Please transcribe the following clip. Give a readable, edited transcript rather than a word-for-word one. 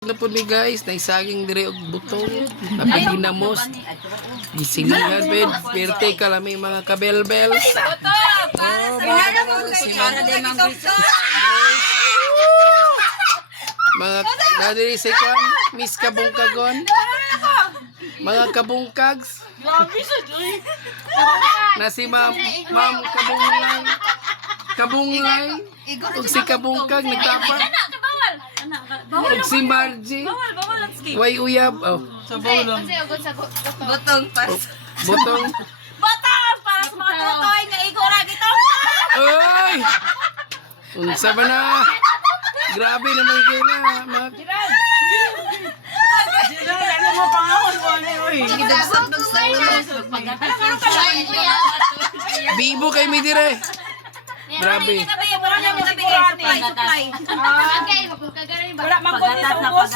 Na po ni guys, naisaging dire og butong, napahinamos, gisingihan ped, perte kalami mga kabelbel. Mga nadiri sa kwan, Miss Kabungkagon. Mga kabungkags. Na si Ma'am Kabunglay. Kabunglay. Ug si Kabungkag nagtapang. Ug si Margie. Way uyab. Oh. Sa bawlong. Botong pas. Botong. Botong para sa mga totoy nga igora dito. Oy! Unsa ba na? Grabe naman kayo na. Ano mo pangahon mo ni oy. Gidagsag-dagsag Bibo kay mi dire. Grabe. Supply. Wala man ko dito ubos.